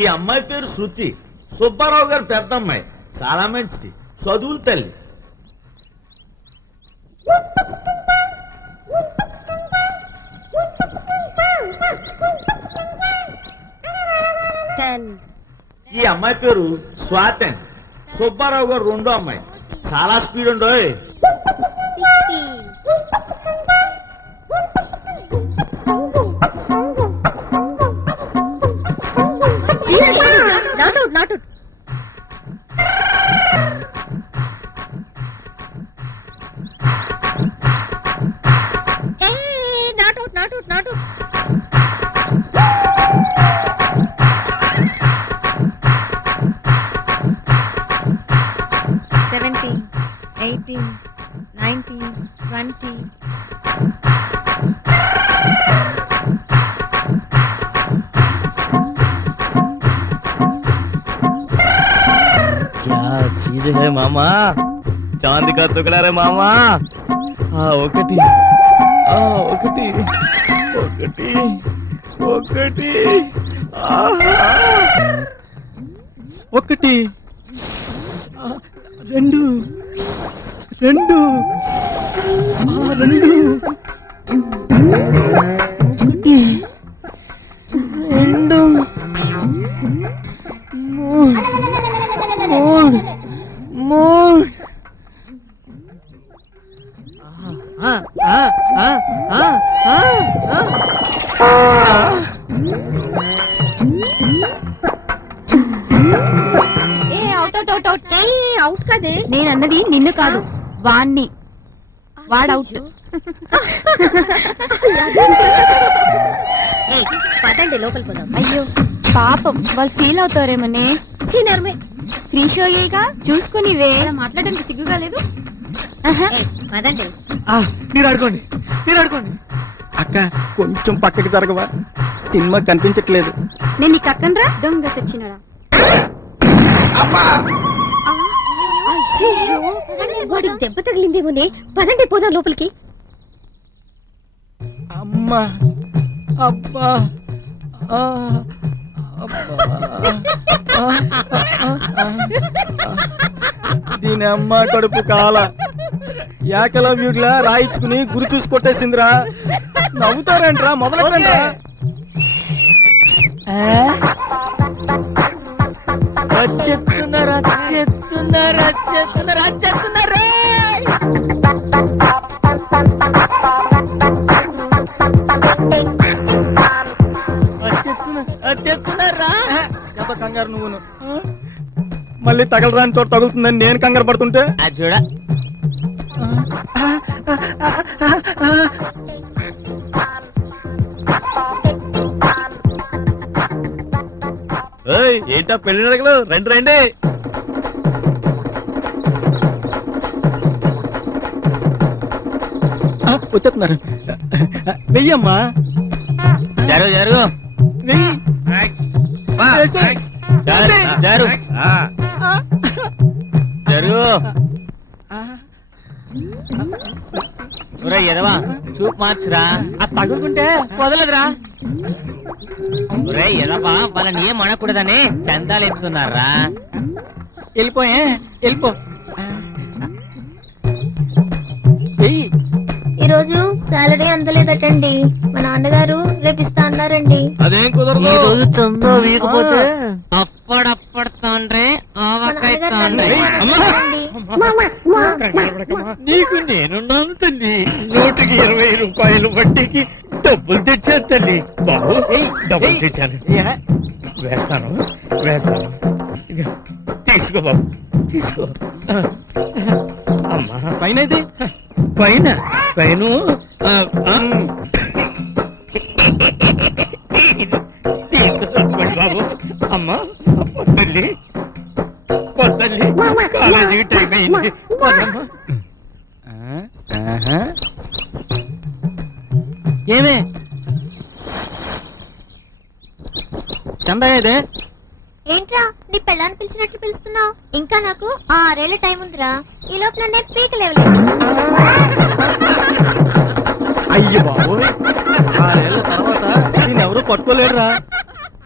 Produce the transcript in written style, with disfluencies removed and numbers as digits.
ఈ అమ్మాయి పేరు శృతి, సుబ్బారావు గారు పెద్ద అమ్మాయి, చాలా మంచిది, చదువుల తల్లి. ఈ అమ్మాయి పేరు స్వాతి, సుబ్బారావు గారు రెండో అమ్మాయి, చాలా స్పీడ్ ఉండోయ్. है मामा, चांद का टुकड़ा रे मामा. ఒకటి ఒకటి ఒకటి ఒకటి ఒకటి రెండు రెండు రెండు ఒకటి రెండు మూడు మూడు మూడు అవుట్ కదే. నేను అన్నది నిన్ను కాదు, వాణ్ణి. వాడవుట్. పదండి లోపలికి పోదాం. అయ్యో పాపం, వాళ్ళు ఫీల్ అవుతారేమోనే. చీనర్మే ఫ్రీ షో అయ్యేగా, చూసుకునివే. మాట్లాడడానికి సిగ్గుగా లేదు. పదండి. మీరు ఆడుకోండి, మీరు ఆడుకోండి. అక్క కొంచెం పక్కకి జరగవా, సినిమా కనిపించట్లేదు. నేను నీకు అక్కనరా దొంగ సచ్చినరా. వాడికి దెబ్బ తగిలిందేమోనే. పదండి పోదాం లోపలికి. అమ్మా అబ్బా దీని అమ్మ కడుపు కాల ఏకల వీడ్లా రాయించుకుని గురి చూసి కొట్టేసిందిరా. నవ్వుతారంట్రా, మొదలెట్టండ్రా. వచ్చేస్తున్నారు వచ్చేస్తున్నారు వచ్చేస్తున్నారు వచ్చేస్తున్నారు. వచ్చేస్తున్నారా? కంగారు నువ్వును. మళ్ళీ తగలరాని చోట తగులుతుందని నేను కంగారు పడుతుంటే చూడ. ఏంటా పెళ్లి నడకలు? రండి రండి. వచ్చేస్తున్నారు. వెయ్యమ్మా. జరుగు జరుగు జరుగు. ఎదవా చూపు మార్చురా, అది తగులుకుంటే వదలదురా. ఎదవా వాళ్ళని ఏం అనకూడదని చందాలు ఎత్తున్నారా. వెళ్ళిపోయే వెళ్ళిపో. ఈ రోజు సాలరీ అందలేదటండి. మా నాన్నగారు రేపిస్తా అన్నారండి. అదేం కుదరదు. చందా వీకపోతే అప్పుడప్పుడుతోండ్రే నీకు నేనున్నాను తల్లి. 120 రూపాయలు వడ్డీకి డబ్బులు తెచ్చాను తల్లి. బాబు డబ్బులు తెచ్చాను, వేస్తాను వేస్తాను. తీసుకో బాబు తీసుకో. అమ్మా పైన పైన పైన బాబు. అమ్మా తల్లి తల్లి, కాలేజీకి టైం అయింది. ఏమే చందా ఏదే? ఏంట్రా నీ పెళ్ళాన్ని పిలిచినట్లు పిలుస్తున్నావు? ఇంకా నాకు 6 ఏళ్ల టైం ఉందిరా. ఈ లోపల నేను పీక లేవలేదు. అయ్యో బాబు, 6 ఏళ్ల తర్వాత నేను ఎవరు పట్టుకోలేరురా.